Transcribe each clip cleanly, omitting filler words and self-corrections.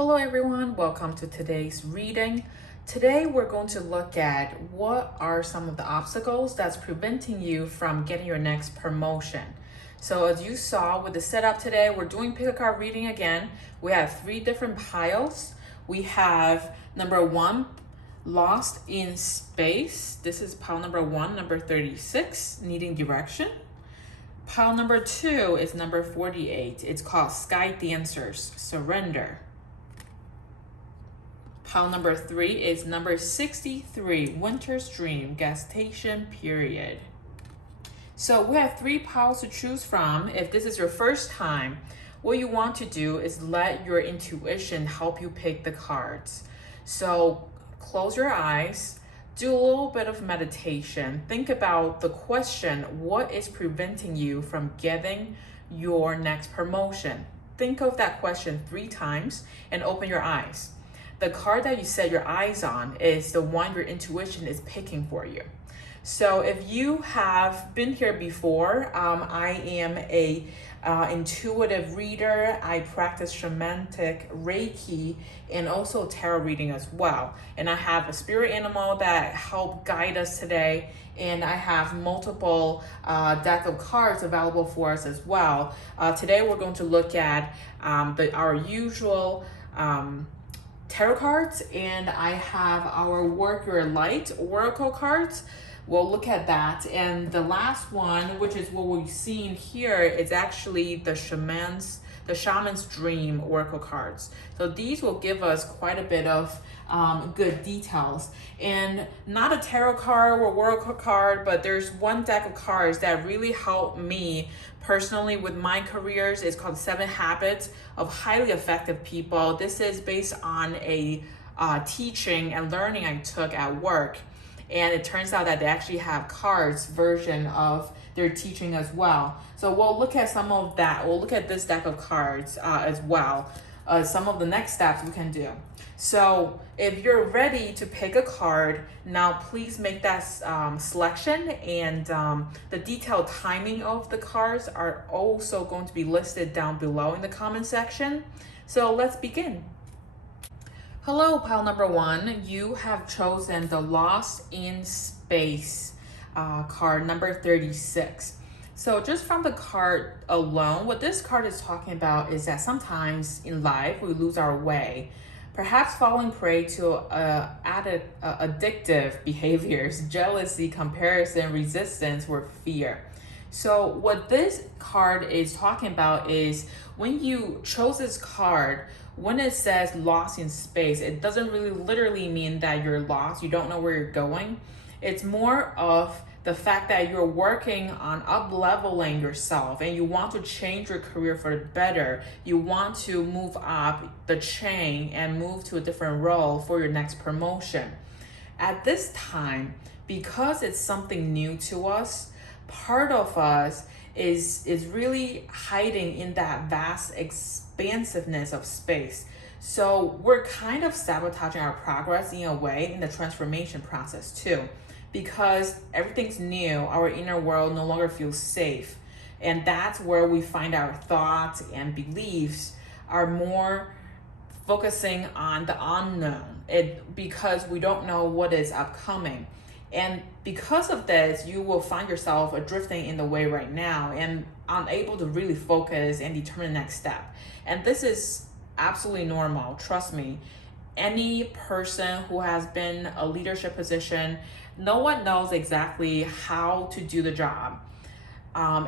Hello everyone, welcome to today's reading. Today we're going to look at what are some of the obstacles that's preventing you from getting your next promotion. So as you saw with the setup today, we're doing pick a card reading again. We have three different piles. We have number 1, Lost in Space. This is pile number 1, number 36, needing direction. Pile number 2 is number 48. It's called Sky Dancers, Surrender. Pile number 3 is number 63, Winter's Dream, Gestation Period. So we have 3 piles to choose from. If this is your first time, what you want to do is let your intuition help you pick the cards. So close your eyes, do a little bit of meditation. Think about the question, what is preventing you from getting your next promotion? Think of that question 3 times and open your eyes. The card that you set your eyes on is the one your intuition is picking for you. So if you have been here before, I am a intuitive reader. I practice shamanic Reiki and also tarot reading as well. And I have a spirit animal that help guide us today. And I have multiple deck of cards available for us as well. Today we're going to look at our usual tarot cards, and I have our Work Your Light Oracle cards. We'll look at that. And the last one, which is what we've seen here, is actually the Shaman's Dream Oracle cards. So these will give us quite a bit of good details. And not a tarot card or oracle card, but there's one deck of cards that really helped me personally with my careers. It's called 7 Habits of Highly Effective People. This is based on a teaching and learning I took at work. And it turns out that they actually have cards version of their teaching as well. So we'll look at some of that. We'll look at this deck of cards as well. Some of the next steps we can do. So if you're ready to pick a card, now please make that selection, and the detailed timing of the cards are also going to be listed down below in the comment section. So let's begin. Hello, pile number 1. You have chosen the Lost in Space card number 36. So just from the card alone, what this card is talking about is that sometimes in life we lose our way, perhaps falling prey to addictive behaviors, jealousy, comparison, resistance, or fear. So what this card is talking about is when you chose this card, when it says lost in space, it doesn't really literally mean that you're lost, you don't know where you're going. It's more of the fact that you're working on up-leveling yourself and you want to change your career for the better. You want to move up the chain and move to a different role for your next promotion. At this time, because it's something new to us, part of us is really hiding in that vast expansiveness of space. So we're kind of sabotaging our progress in a way in the transformation process too. Because everything's new, our inner world no longer feels safe. And that's where we find our thoughts and beliefs are more focusing on the unknown, because we don't know what is upcoming. And because of this, you will find yourself drifting in the way right now and unable to really focus and determine the next step. And this is absolutely normal, trust me. Any person who has been a leadership position, no one knows exactly how to do the job.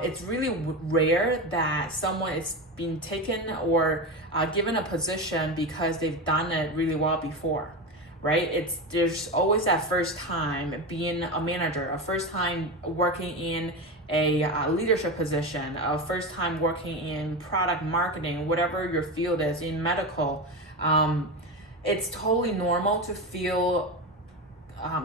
It's really rare that someone is being taken or given a position because they've done it really well before, right? There's always that first time being a manager, a first time working in a leadership position, a first time working in product marketing, whatever your field is, in medical. It's totally normal to feel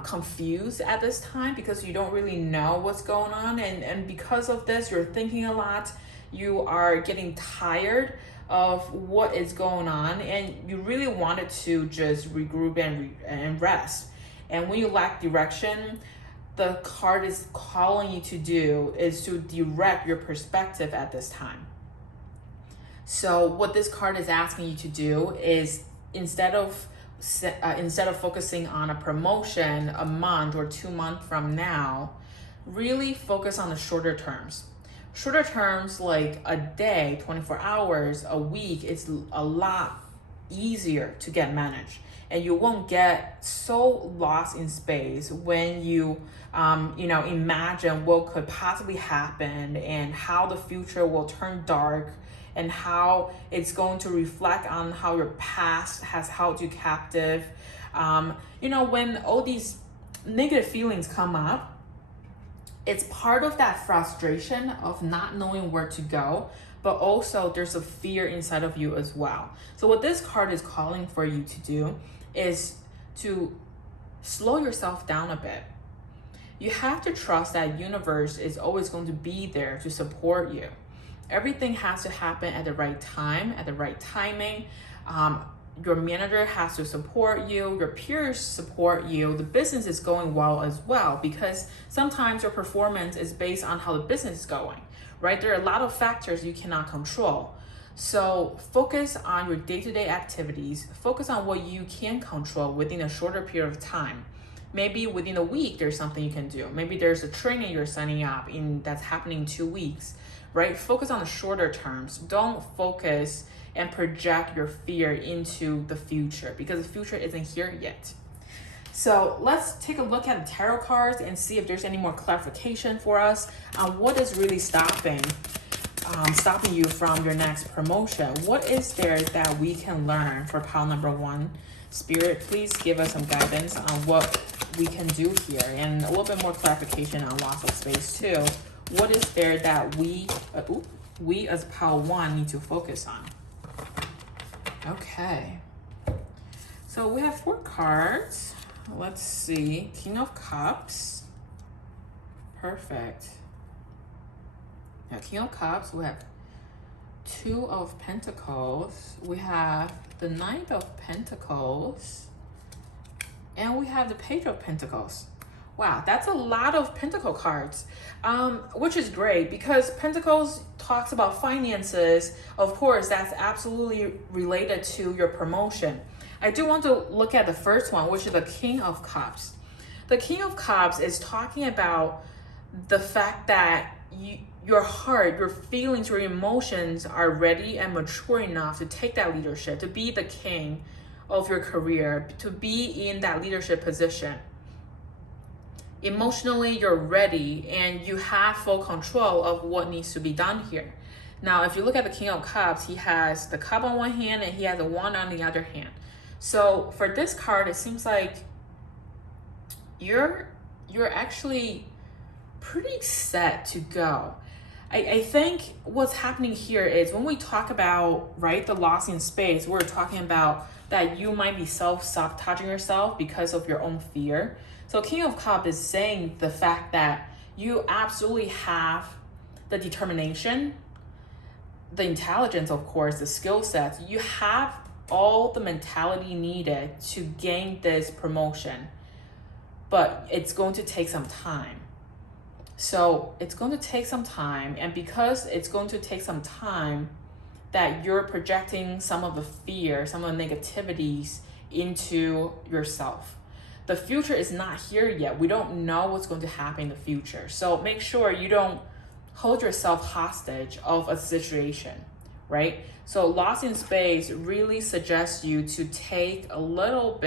confused at this time because you don't really know what's going on, and because of this you're thinking a lot, you are getting tired of what is going on, and you really wanted to just regroup and rest. And when you lack direction, the card is calling you to do is to direct your perspective at this time. So what this card is asking you to do is instead of focusing on a promotion a month or 2 months from now, really focus on the shorter terms. Shorter terms like a day, 24 hours, a week, it's a lot easier to get managed. And you won't get so lost in space when you imagine what could possibly happen and how the future will turn dark and how it's going to reflect on how your past has held you captive. When all these negative feelings come up, it's part of that frustration of not knowing where to go, but also there's a fear inside of you as well. So what this card is calling for you to do is to slow yourself down a bit. You have to trust that universe is always going to be there to support you. Everything has to happen at the right time, at the right timing. Your manager has to support you, your peers support you, the business is going well as well, because sometimes your performance is based on how the business is going, right? There are a lot of factors you cannot control. So focus on your day-to-day activities, focus on what you can control within a shorter period of time. Maybe within a week, there's something you can do. Maybe there's a training you're signing up in that's happening in 2 weeks, right? Focus on the shorter terms. Don't focus and project your fear into the future because the future isn't here yet. So let's take a look at the tarot cards and see if there's any more clarification for us on what is really stopping you from your next promotion. What is there that we can learn for pile number 1? Spirit, please give us some guidance on what we can do here and a little bit more clarification on loss of space too. What is there that we as pile 1 need to focus on? Okay, so we have 4 cards. Let's see. King of Cups. Perfect. Now, King of Cups, we have 2 of Pentacles. We have the Knight of Pentacles. And we have the Page of Pentacles. Wow, that's a lot of Pentacle cards, which is great because Pentacles talks about finances. Of course, that's absolutely related to your promotion. I do want to look at the first one, which is the King of Cups. The King of Cups is talking about the fact that your heart, your feelings, your emotions are ready and mature enough to take that leadership, to be the king of your career, to be in that leadership position. Emotionally, you're ready and you have full control of what needs to be done here. Now, if you look at the King of Cups, he has the cup on one hand and he has a wand on the other hand. So for this card, it seems like you're actually pretty set to go. I think what's happening here is when we talk about, right, the loss in space, we're talking about that you might be self-sabotaging yourself because of your own fear. So King of Cups is saying the fact that you absolutely have the determination, the intelligence, of course, the skill sets. You have all the mentality needed to gain this promotion, but it's going to take some time. So it's going to take some time, and because it's going to take some time, that you're projecting some of the fear, some of the negativities into yourself. The future is not here yet. We don't know what's going to happen in the future. So make sure you don't hold yourself hostage of a situation, right? So loss in space really suggests you to take a little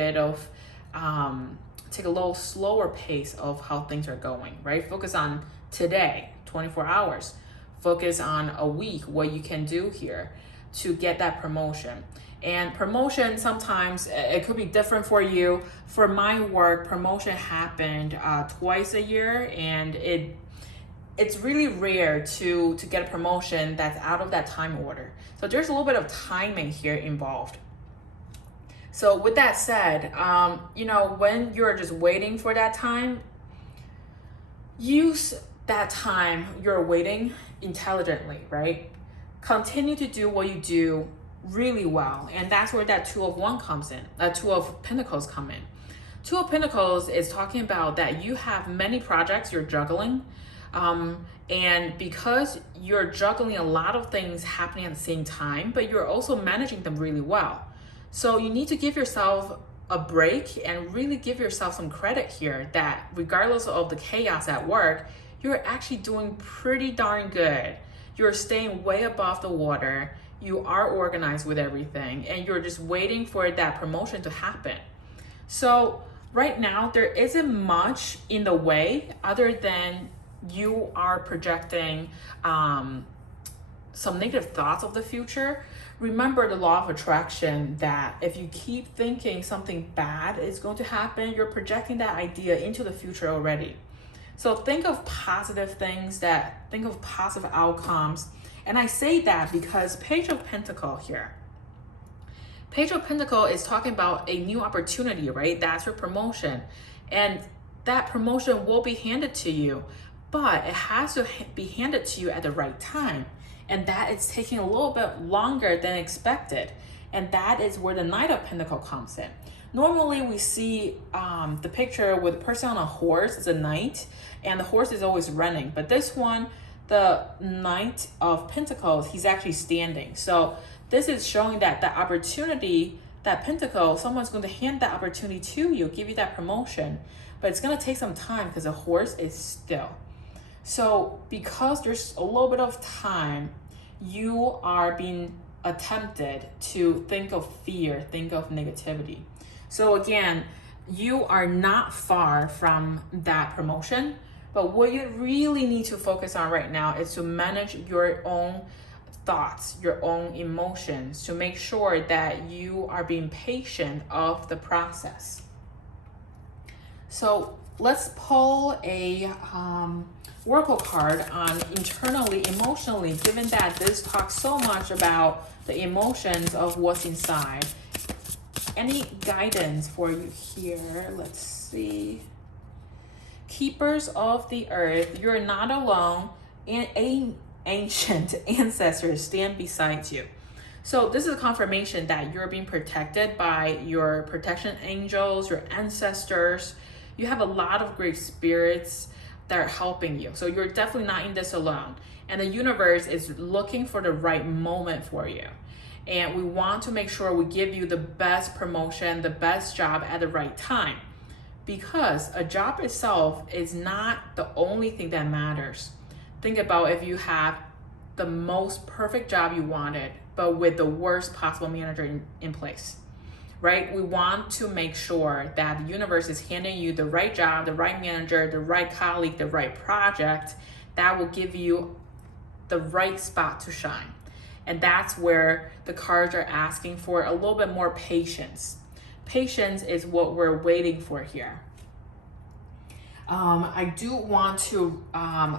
slower pace of how things are going, right? Focus on today, 24 hours. Focus on a week, what you can do here to get that promotion. And promotion, sometimes it could be different for you. For my work, promotion happened twice a year, and it's really rare to get a promotion that's out of that time order. So there's a little bit of timing here involved. So with that said, when you're just waiting for that time, use that time you're waiting intelligently, right? Continue to do what you do really well. And that's where that Two of Pentacles come in. Two of Pentacles is talking about that you have many projects you're juggling. And because you're juggling a lot of things happening at the same time, but you're also managing them really well. So you need to give yourself a break and really give yourself some credit here that regardless of the chaos at work, you're actually doing pretty darn good. You're staying way above the water. You are organized with everything and you're just waiting for that promotion to happen. So right now, there isn't much in the way other than you are projecting some negative thoughts of the future. Remember the law of attraction that if you keep thinking something bad is going to happen, you're projecting that idea into the future already. So think of positive things, think of positive outcomes. And I say that because Page of Pentacles here. Page of Pentacles is talking about a new opportunity, right? That's your promotion. And that promotion will be handed to you, but it has to be handed to you at the right time. And that is taking a little bit longer than expected. And that is where the Knight of Pentacles comes in. Normally we see the picture with a person on a horse, it's a knight, and the horse is always running. But this one, the Knight of Pentacles, he's actually standing. So this is showing that the opportunity, that Pentacle, someone's going to hand that opportunity to you, give you that promotion. But it's going to take some time because the horse is still. So because there's a little bit of time, you are being attempted to think of fear, think of negativity. So again, you are not far from that promotion, but what you really need to focus on right now is to manage your own thoughts, your own emotions, to make sure that you are being patient of the process. So let's pull a oracle card on internally, emotionally, given that this talks so much about the emotions of what's inside. Any guidance for you here? Let's see. Keepers of the earth, you're not alone, and ancient ancestors stand beside you. So this is a confirmation that you're being protected by your protection angels, your ancestors. You have a lot of great spirits that are helping you. So you're definitely not in this alone. And the universe is looking for the right moment for you. And we want to make sure we give you the best promotion, the best job at the right time. Because a job itself is not the only thing that matters. Think about if you have the most perfect job you wanted, but with the worst possible manager in place, right? We want to make sure that the universe is handing you the right job, the right manager, the right colleague, the right project that will give you the right spot to shine. And that's where the cards are asking for a little bit more patience. Patience is what we're waiting for here. I do want to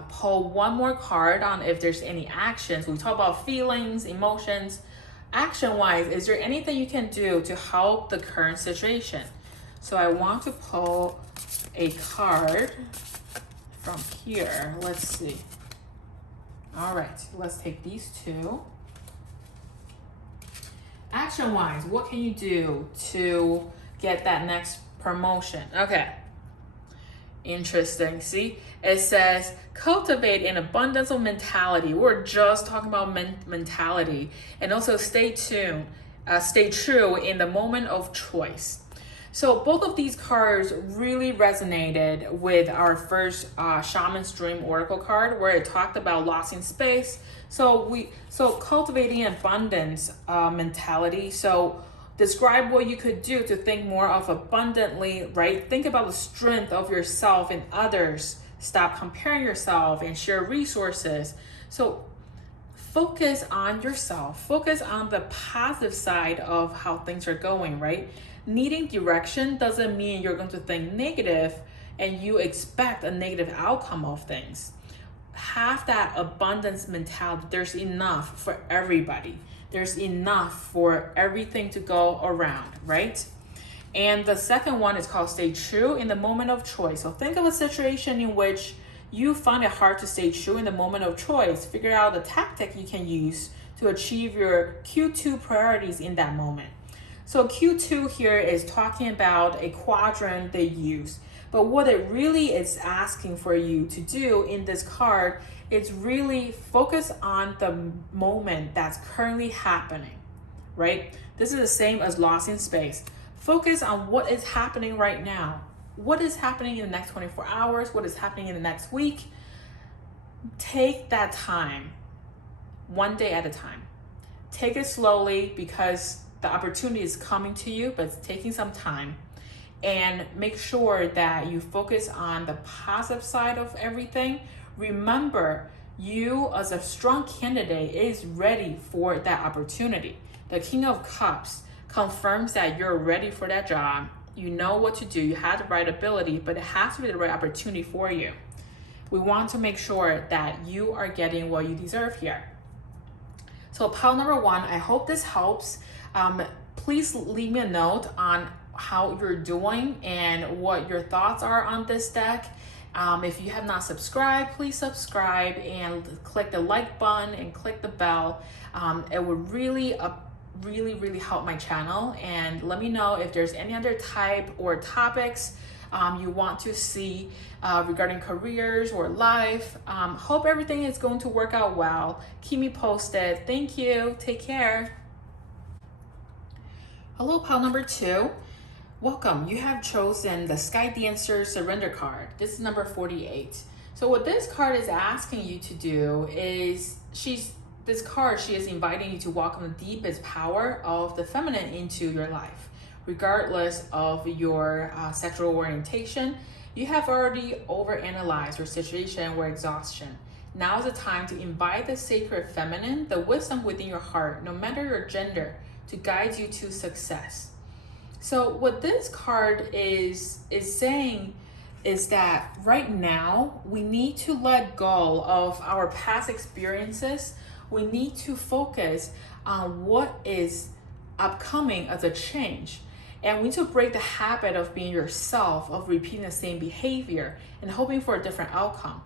pull one more card on if there's any actions. We talk about feelings, emotions. Action-wise, is there anything you can do to help the current situation? So I want to pull a card from here. Let's see. All right, let's take these two. Action-wise, what can you do to get that next promotion? Okay. Interesting. See, it says cultivate an abundance of mentality. We're just talking about mentality. And also stay tuned, stay true in the moment of choice. So both of these cards really resonated with our first Shaman's Dream Oracle card, where it talked about lost in space. So cultivating abundance mentality. So describe what you could do to think more of abundantly, right? Think about the strength of yourself and others. Stop comparing yourself and share resources. So focus on yourself. Focus on the positive side of how things are going, right? Needing direction doesn't mean you're going to think negative and you expect a negative outcome of things. Have that abundance mentality. There's enough for everybody. There's enough for everything to go around, right? And the second one is called stay true in the moment of choice. So think of a situation in which you find it hard to stay true in the moment of choice. Figure out the tactic you can use to achieve your Q2 priorities in that moment. So Q2 here is talking about a quadrant they use. But what it really is asking for you to do in this card is really focus on the moment that's currently happening, right? This is the same as lost in space. Focus on what is happening right now. What is happening in the next 24 hours? What is happening in the next week? Take that time, one day at a time. Take it slowly because the opportunity is coming to you, but it's taking some time. And make sure that you focus on the positive side of everything. Remember, you as a strong candidate is ready for that opportunity. The King of Cups confirms that you're ready for that job. You know what to do. You have the right ability, but it has to be the right opportunity for you. We want to make sure that you are getting what you deserve here. So pile number 1, I hope this helps. Please leave me a note on how you're doing and what your thoughts are on this deck. If you have not subscribed, please subscribe and click the like button and click the bell. It would really help my channel. And let me know if there's any other type or topics you want to see regarding careers or life. Hope everything is going to work out well. Keep me posted. Thank you. Take care. Hello, pile number 2. Welcome. You have chosen the Sky Dancer Surrender card. This is number 48. So what this card is asking you to do is she is inviting you to welcome the deepest power of the feminine into your life. Regardless of your sexual orientation, you have already overanalyzed your situation or exhaustion. Now is the time to invite the sacred feminine, the wisdom within your heart, no matter your gender, to guide you to success. So what this card is saying is that right now we need to let go of our past experiences. We need to focus on what is upcoming as a change. And we need to break the habit of being yourself, of repeating the same behavior and hoping for a different outcome.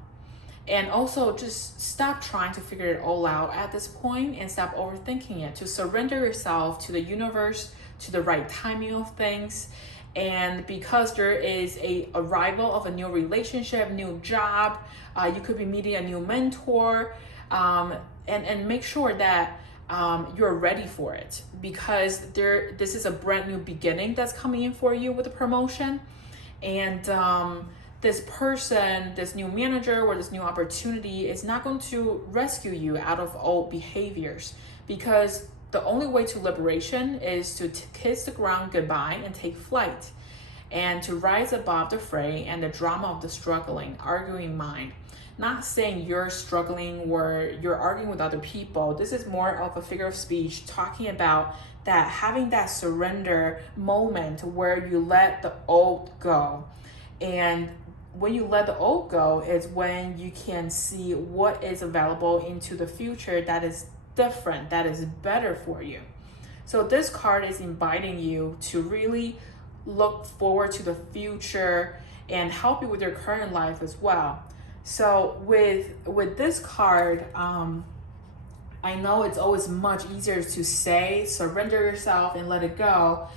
And also just stop trying to figure it all out at this point and stop overthinking it, to surrender yourself to the universe, to the right timing of things. And because there is a arrival of a new relationship, new job, you could be meeting a new mentor, and make sure that you're ready for it, because this is a brand new beginning that's coming in for you with a promotion. And this person, this new manager or this new opportunity is not going to rescue you out of old behaviors, because the only way to liberation is to kiss the ground goodbye and take flight, and to rise above the fray and the drama of the struggling, arguing mind. Not saying you're struggling or you're arguing with other people. This is more of a figure of speech talking about that, having that surrender moment where you let the old go. And when you let the old go is when you can see what is available into the future that is different, that is better for you. So this card is inviting you to really look forward to the future and help you with your current life as well. So with this card, I know it's always much easier to say surrender yourself and let it go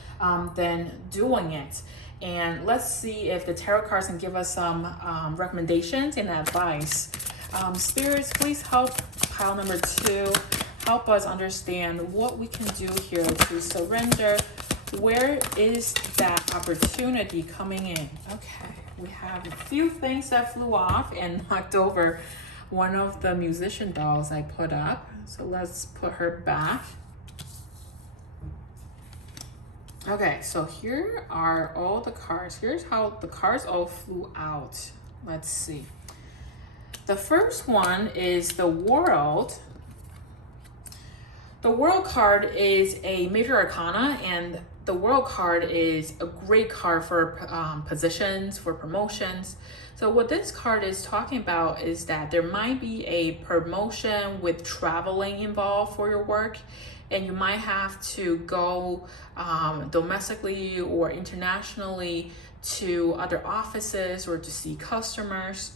than doing it. And let's see if the tarot cards can give us some recommendations and advice. Spirits, please help pile number 2. Help us understand what we can do here to surrender. Where is that opportunity coming in? Okay, we have a few things that flew off and knocked over one of the musician dolls I put up. So let's put her back. Okay, so here are all the cards. Here's how the cards all flew out. Let's see. The first one is the World. The World card is a major arcana, and the World card is a great card for positions, for promotions. So what this card is talking about is that there might be a promotion with traveling involved for your work, and you might have to go domestically or internationally to other offices or to see customers.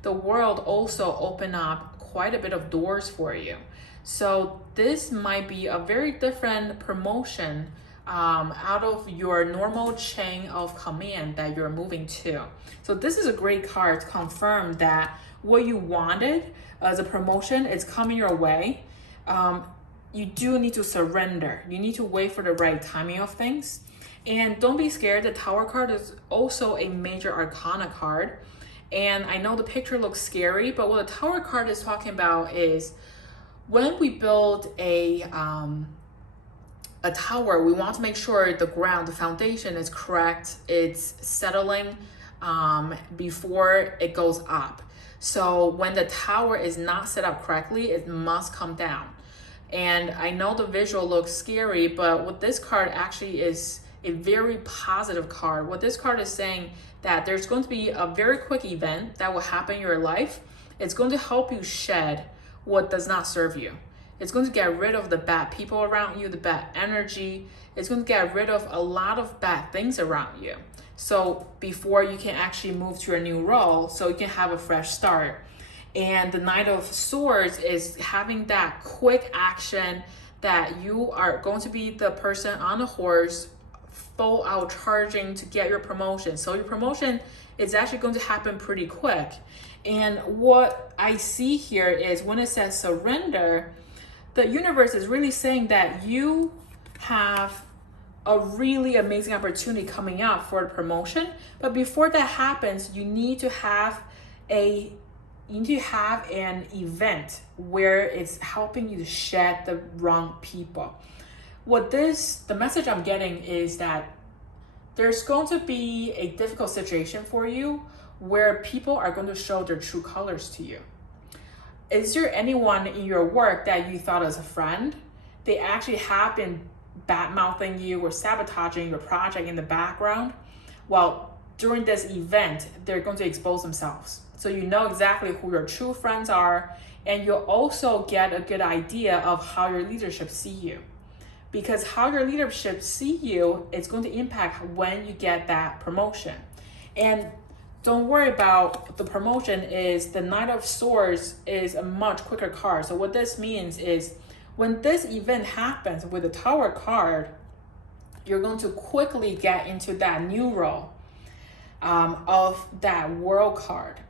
The World also open up quite a bit of doors for you. So this might be a very different promotion out of your normal chain of command that you're moving to. So this is a great card to confirm that what you wanted as a promotion is coming your way. you do need to surrender. You need to wait for the right timing of things. And don't be scared. The Tower card is also a major arcana card. And I know the picture looks scary, but what the Tower card is talking about is when we build a tower, we want to make sure the ground, the foundation is correct. It's settling before it goes up. So when the tower is not set up correctly, it must come down. And I know the visual looks scary, but what this card actually is a very positive card. What this card is saying that there's going to be a very quick event that will happen in your life. It's going to help you shed what does not serve you. It's going to get rid of the bad people around you, the bad energy. It's going to get rid of a lot of bad things around you. So before you can actually move to a new role, so you can have a fresh start. And the Knight of Swords is having that quick action that you are going to be the person on a horse, full out charging to get your promotion. So your promotion is actually going to happen pretty quick. And what I see here is when it says surrender, the universe is really saying that you have a really amazing opportunity coming up for a promotion. But before that happens, you need to have an event where it's helping you to shed the wrong people. The message I'm getting is that there's going to be a difficult situation for you where people are going to show their true colors to you. Is there anyone in your work that you thought as a friend? They actually have been bad-mouthing you or sabotaging your project in the background. Well, during this event, they're going to expose themselves. So you know exactly who your true friends are, and you'll also get a good idea of how your leadership see you. Because how your leadership see you is going to impact when you get that promotion. And don't worry about the promotion. Is the Knight of Swords is a much quicker card. So what this means is when this event happens with the Tower card, you're going to quickly get into that new role of that World card.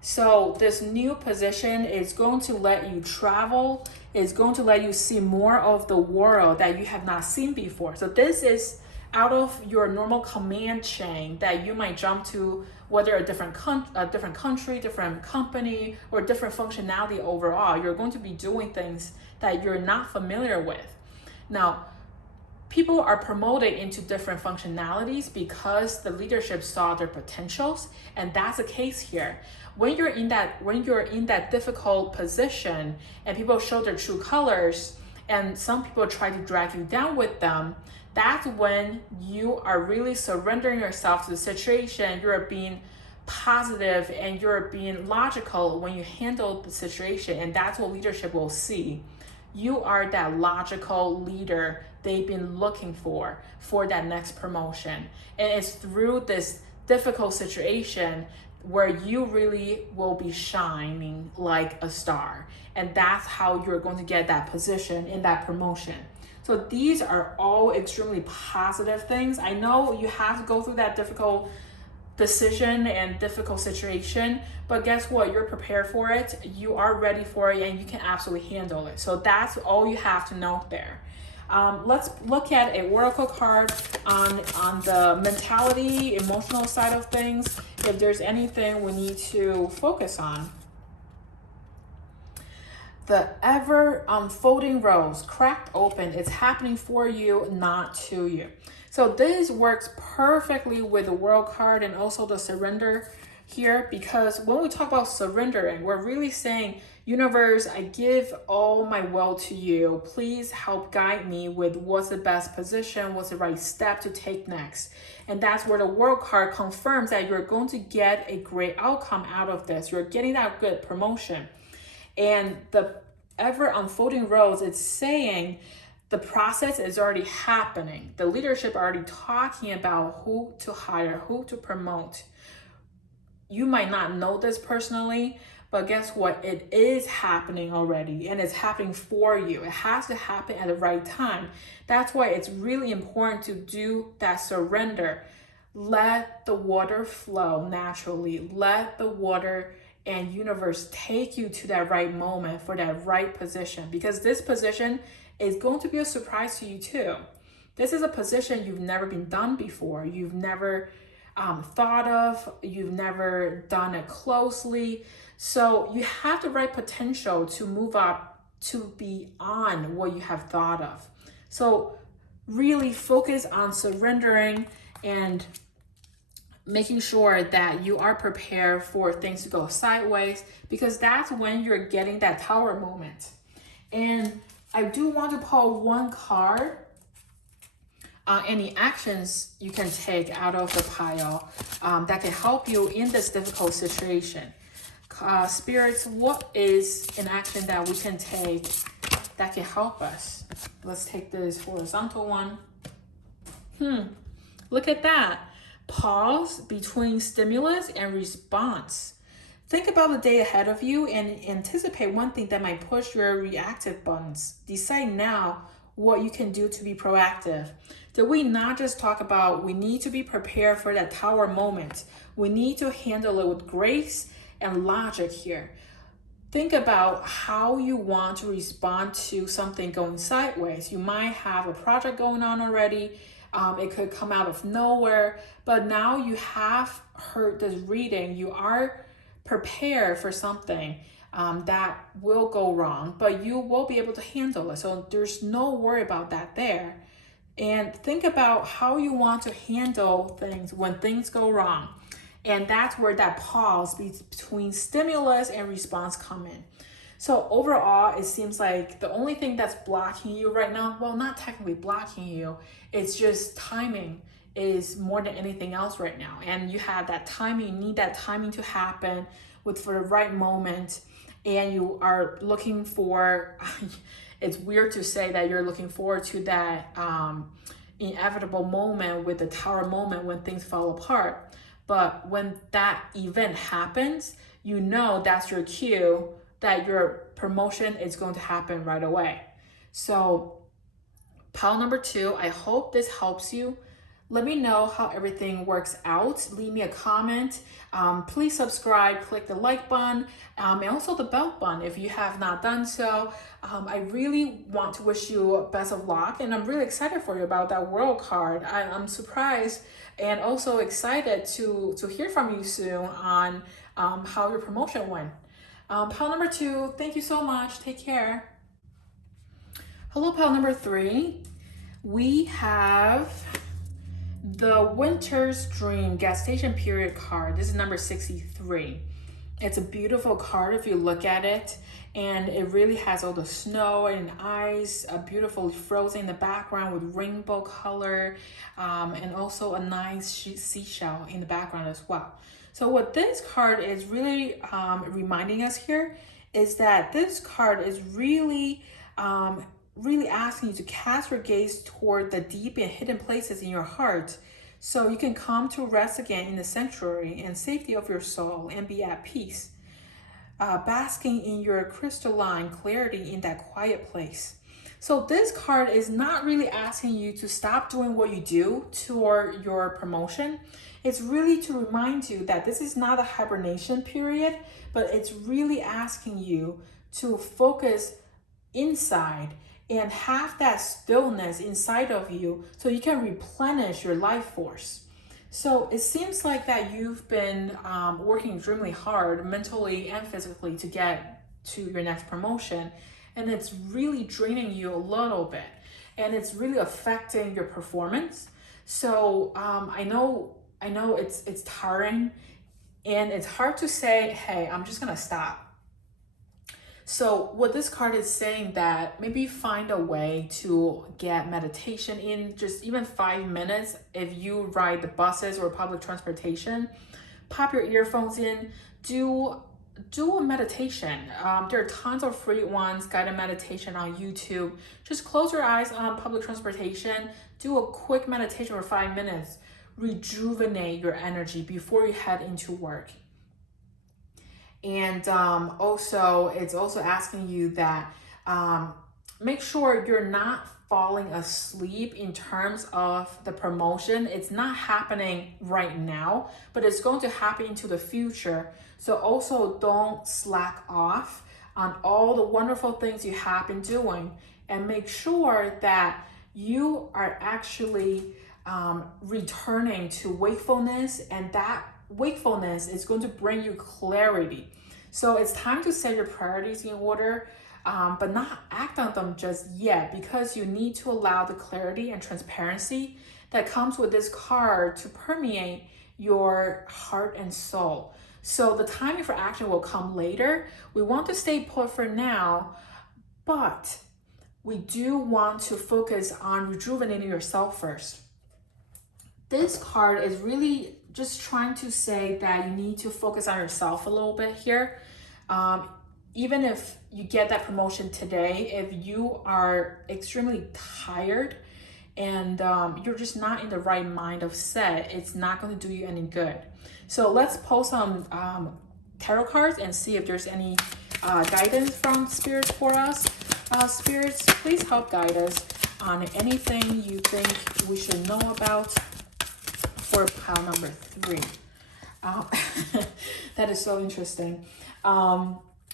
So this new position is going to let you travel, is going to let you see more of the world that you have not seen before. So this is out of your normal command chain that you might jump to, whether a different country, different company, or different functionality overall. You're going to be doing things that you're not familiar with. Now, people are promoted into different functionalities because the leadership saw their potentials, and that's the case here. When you're in that difficult position and people show their true colors, and some people try to drag you down with them, that's when you are really surrendering yourself to the situation. You're being positive and you're being logical when you handle the situation, and that's what leadership will see. You are that logical leader they've been looking for that next promotion. And it's through this difficult situation where you really will be shining like a star. And that's how you're going to get that position in that promotion. So these are all extremely positive things. I know you have to go through that difficult decision and difficult situation, but guess what? You're prepared for it. You are ready for it, and you can absolutely handle it. So that's all you have to know there. Let's look at a oracle card on the mentality, emotional side of things. If there's anything we need to focus on. The ever unfolding rose cracked open. It's happening for you, not to you. So this works perfectly with the World card and also the surrender here, because when we talk about surrendering, we're really saying, universe, I give all my will to you. Please help guide me with what's the best position, what's the right step to take next. And that's where the World card confirms that you're going to get a great outcome out of this. You're getting that good promotion. And the ever unfolding rose, it's saying the process is already happening. The leadership are already talking about who to hire, who to promote. You might not know this personally, but guess what? It is happening already, and it's happening for you. It has to happen at the right time. That's why it's really important to do that surrender. Let the water flow naturally. Let the water and universe take you to that right moment for that right position, because this position is going to be a surprise to you too. This is a position you've never been done before. You've never thought of, you've never done it closely. So you have the right potential to move up to beyond what you have thought of. So really focus on surrendering and making sure that you are prepared for things to go sideways, because that's when you're getting that tower moment. And I do want to pull one card. Any actions you can take out of the pile that can help you in this difficult situation. Spirits, what is an action that we can take that can help us? Let's take this horizontal one. Look at that. Pause between stimulus and response. Think about the day ahead of you and anticipate one thing that might push your reactive buttons. Decide now what you can do to be proactive. Did we not just talk about we need to be prepared for that tower moment? We need to handle it with grace and logic here. Think about how you want to respond to something going sideways. You might have a project going on already. It could come out of nowhere, but now you have heard this reading. You are prepared for something that will go wrong, but you will be able to handle it. So there's no worry about that there. And think about how you want to handle things when things go wrong. And that's where that pause between stimulus and response come in. So overall, it seems like the only thing that's blocking you right now, well, not technically blocking you, it's just timing is more than anything else right now. And you have that timing, you need that timing to happen for the right moment. And you are looking for, it's weird to say that you're looking forward to that inevitable moment with the tower moment when things fall apart. But when that event happens, you know that's your cue that your promotion is going to happen right away. So pile number 2, I hope this helps you. Let me know how everything works out. Leave me a comment. Please subscribe, click the like button, and also the bell button if you have not done so. I really want to wish you best of luck, and I'm really excited for you about that World card. I'm surprised and also excited to hear from you soon on how your promotion went. Pile number 2, thank you so much. Take care. Hello, pile number 3. We have the Winter's Dream gas station period card. This is number 63. It's a beautiful card if you look at it, and it really has all the snow and ice, beautifully frozen in the background with rainbow color, and also a nice seashell in the background as well. So what this card is really reminding us here is that this card is really asking you to cast your gaze toward the deep and hidden places in your heart, so you can come to rest again in the sanctuary and safety of your soul and be at peace, basking in your crystalline clarity in that quiet place. So this card is not really asking you to stop doing what you do toward your promotion. It's really to remind you that this is not a hibernation period, but it's really asking you to focus inside and have that stillness inside of you so you can replenish your life force. So it seems like that you've been working extremely hard mentally and physically to get to your next promotion, and it's really draining you a little bit, and it's really affecting your performance. So I know it's tiring, and it's hard to say, hey, I'm just gonna stop. So what this card is saying that maybe find a way to get meditation in, just even 5 minutes. If you ride the buses or public transportation, pop your earphones in, do a meditation. There are tons of free ones, guided meditation on YouTube. Just close your eyes on public transportation, do a quick meditation for 5 minutes, rejuvenate your energy before you head into work. And also, it's also asking you that make sure you're not falling asleep in terms of the promotion. It's not happening right now, but it's going to happen into the future. So also don't slack off on all the wonderful things you have been doing. and make sure that you are actually returning to wakefulness, and that wakefulness is going to bring you clarity. So it's time to set your priorities in order, but not act on them just yet, because you need to allow the clarity and transparency that comes with this card to permeate your heart and soul. So the timing for action will come later. We want to stay put for now, but we do want to focus on rejuvenating yourself first. This card is really just trying to say that you need to focus on yourself a little bit here. Even if you get that promotion today, if you are extremely tired and you're just not in the right mind of set, it's not going to do you any good. So let's pull some tarot cards and see if there's any guidance from spirits for us. Spirits, please help guide us on anything you think we should know about for pile number 3. That is so interesting.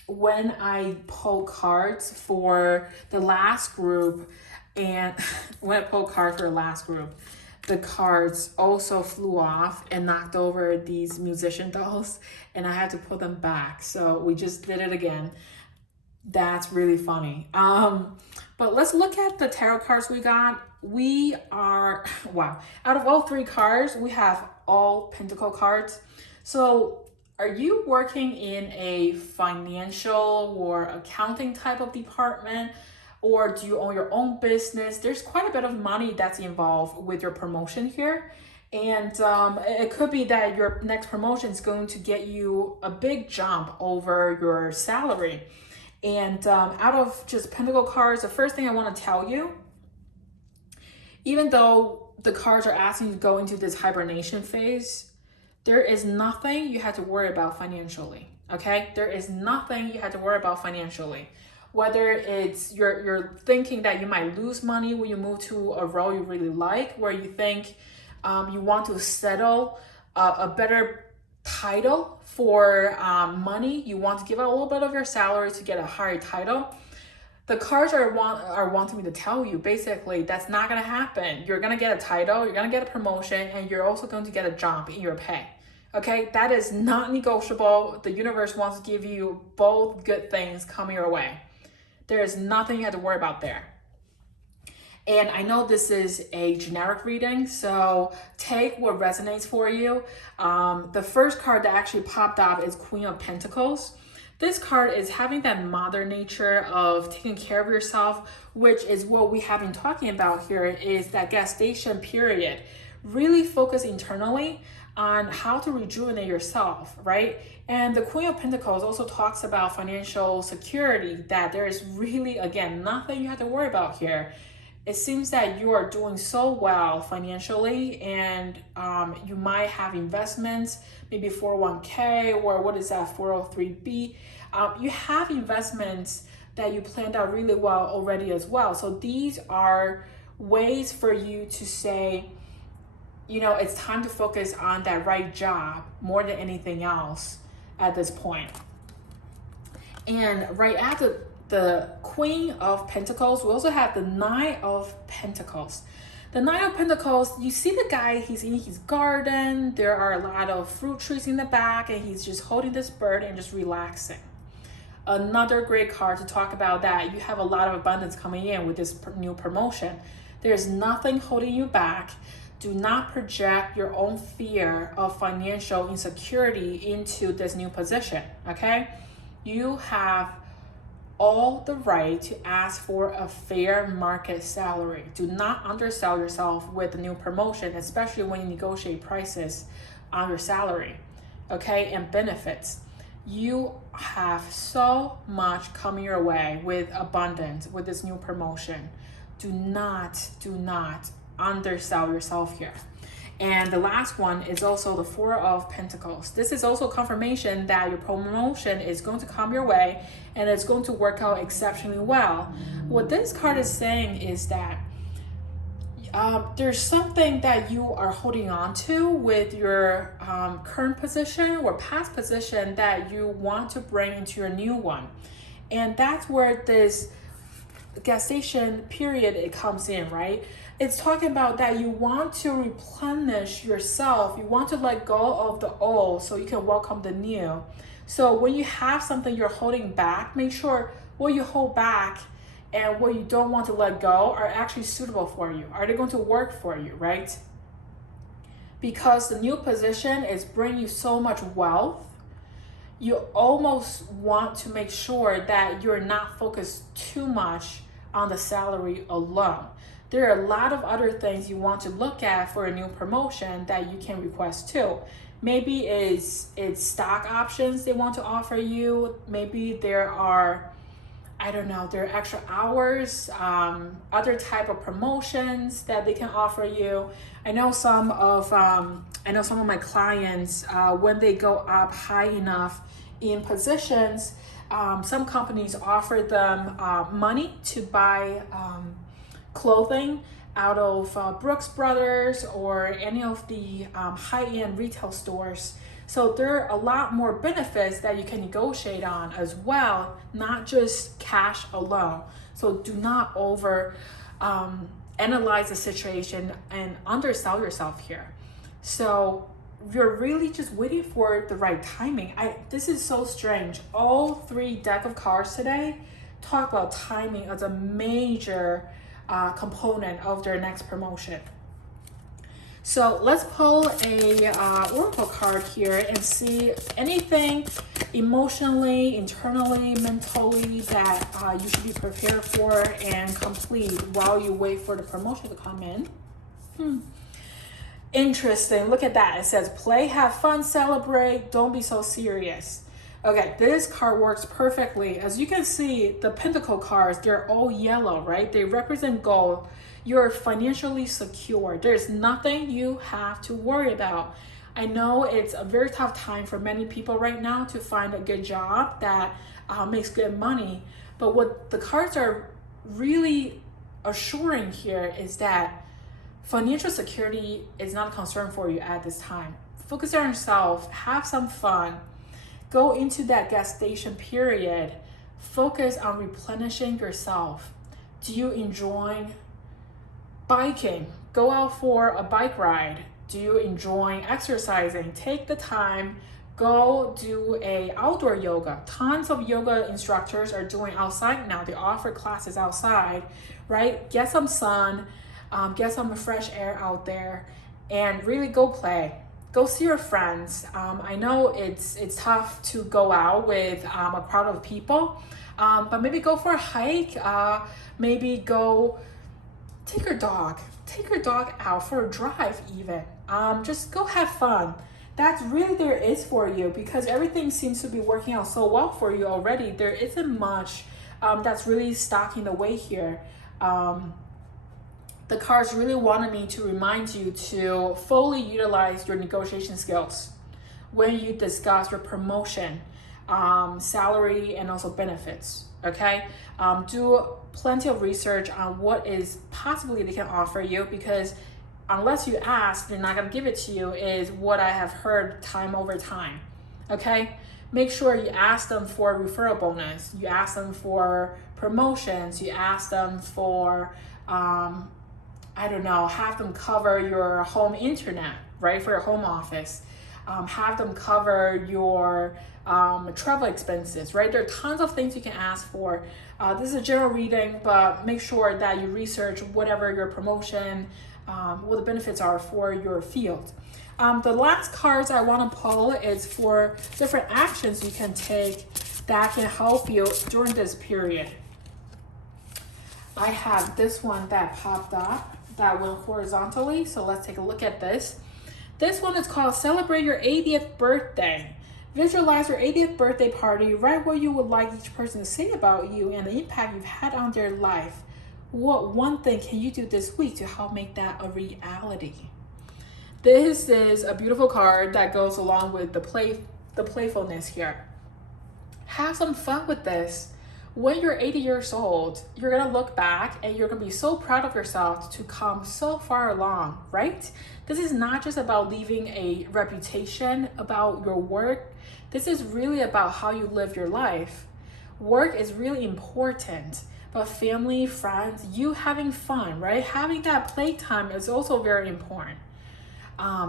When I pull cards for the last group, and when I pulled cards for the last group, the cards also flew off and knocked over these musician dolls, and I had to put them back. So we just did it again. That's really funny. But let's look at the tarot cards we got. We are, wow, out of all 3 cards, we have all Pentacle cards. So are you working in a financial or accounting type of department, or do you own your own business? There's quite a bit of money that's involved with your promotion here. And it could be that your next promotion is going to get you a big jump over your salary. And out of just Pentacle cards, the first thing I want to tell you, even though the cards are asking you to go into this hibernation phase, there is nothing you have to worry about financially, okay? There is nothing you have to worry about financially. Whether it's you're thinking that you might lose money when you move to a role you really like, where you think you want to settle a better title for money, you want to give out a little bit of your salary to get a higher title. The cards are wanting me to tell you, basically, that's not going to happen. You're going to get a title, you're going to get a promotion, and you're also going to get a jump in your pay. Okay, that is not negotiable. The universe wants to give you both good things coming your way. There is nothing you have to worry about there. And I know this is a generic reading, so take what resonates for you. The first card that actually popped up is Queen of Pentacles. This card is having that mother nature of taking care of yourself, which is what we have been talking about here, is that gestation period. Really focus internally on how to rejuvenate yourself, right? And the Queen of Pentacles also talks about financial security, that there is really, again, nothing you have to worry about here. It seems that you are doing so well financially, and you might have investments, maybe 401k, or what is that, 403b. You have investments that you planned out really well already as well. So these are ways for you to say, you know, it's time to focus on that right job more than anything else at this point. And right after the Queen of Pentacles, we also have the Nine of Pentacles. The Nine of Pentacles, you see the guy, he's in his garden. There are a lot of fruit trees in the back, and he's just holding this bird and just relaxing. Another great card to talk about that you have a lot of abundance coming in with this new promotion. There's nothing holding you back. Do not project your own fear of financial insecurity into this new position, okay? You have all the right to ask for a fair market salary. Do not undersell yourself with the new promotion, especially when you negotiate prices on your salary, okay, and benefits. You have so much coming your way with abundance with this new promotion. Do not undersell yourself here. And the last one is also the Four of Pentacles. This is also confirmation that your promotion is going to come your way and it's going to work out exceptionally well. What this card is saying is that there's something that you are holding on to with your current position or past position that you want to bring into your new one. And that's where this gestation period it comes in, right? It's talking about that you want to replenish yourself. You want to let go of the old so you can welcome the new. So when you have something you're holding back, make sure what you hold back and what you don't want to let go are actually suitable for you. Are they going to work for you, right? Because the new position is bringing you so much wealth, you almost want to make sure that you're not focused too much on the salary alone. There are a lot of other things you want to look at for a new promotion that you can request too. Maybe it's stock options they want to offer you. Maybe there are, I don't know, there are extra hours, other type of promotions that they can offer you. I know some of my clients, when they go up high enough in positions, some companies offer them money to buy clothing out of Brooks Brothers or any of the high-end retail stores. So there are a lot more benefits that you can negotiate on as well, not just cash alone. So do not over analyze the situation and undersell yourself here. So you're really just waiting for the right timing. This is so strange. All 3 deck of cards today talk about timing as a major component of their next promotion. So let's pull a oracle card here and see anything emotionally, internally, mentally that you should be prepared for and complete while you wait for the promotion to come in. Interesting. Look at that. It says play, have fun, celebrate, don't be so serious. Okay, this card works perfectly. As you can see, the pentacle cards, they're all yellow, right? They represent gold. You're financially secure. There's nothing you have to worry about. I know it's a very tough time for many people right now to find a good job that makes good money. But what the cards are really assuring here is that financial security is not a concern for you at this time. Focus on yourself, have some fun, go into that gestation period, focus on replenishing yourself. Do you enjoy biking? Go out for a bike ride. Do you enjoy exercising? Take the time, go do a outdoor yoga. Tons of yoga instructors are doing outside now. They offer classes outside, right? Get some sun, get some fresh air out there, and really go play. Go see your friends. I know it's tough to go out with a crowd of people, but maybe go for a hike. Maybe go take your dog out for a drive even. Just go have fun. That's really there is for you, because everything seems to be working out so well for you already. There isn't much that's really stocking the way here. The cards really wanted me to remind you to fully utilize your negotiation skills when you discuss your promotion, salary, and also benefits, okay? Do plenty of research on what is possibly they can offer you, because unless you ask, they're not gonna give it to you, is what I have heard time over time, okay? Make sure you ask them for a referral bonus, you ask them for promotions, you ask them for, I don't know, have them cover your home internet, right, for your home office. Have them cover your travel expenses, right? There are tons of things you can ask for. This is a general reading, but make sure that you research whatever your promotion, what the benefits are for your field. The last cards I want to pull is for different actions you can take that can help you during this period. I have this one that popped up that went horizontally, so let's take a look at this. This one is called Celebrate Your 80th Birthday. Visualize your 80th birthday party, write what you would like each person to say about you and the impact you've had on their life. What one thing can you do this week to help make that a reality? This is a beautiful card that goes along with the playfulness here. Have some fun with this. When you're 80 years old, you're gonna look back and you're gonna be so proud of yourself to come so far along, right? This is not just about leaving a reputation about your work. This is really about how you live your life. Work is really important, but family, friends, you having fun, right? Having that playtime is also very important.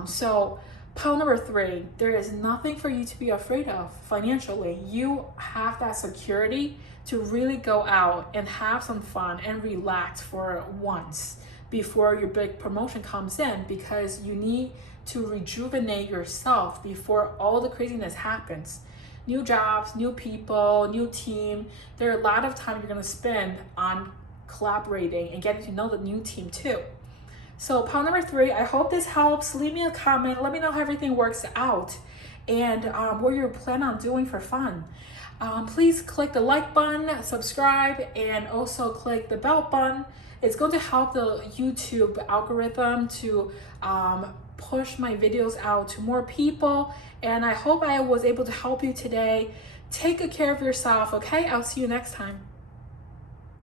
So pile number 3, there is nothing for you to be afraid of financially. You have that security to really go out and have some fun and relax for once before your big promotion comes in, because you need to rejuvenate yourself before all the craziness happens. New jobs, new people, new team. There are a lot of time you're going to spend on collaborating and getting to know the new team too. So pile number 3, I hope this helps. Leave me a comment. Let me know how everything works out and what you plan on doing for fun. Please click the like button, subscribe, and also click the bell button. It's going to help the YouTube algorithm to push my videos out to more people. And I hope I was able to help you today. Take good care of yourself, okay? I'll see you next time.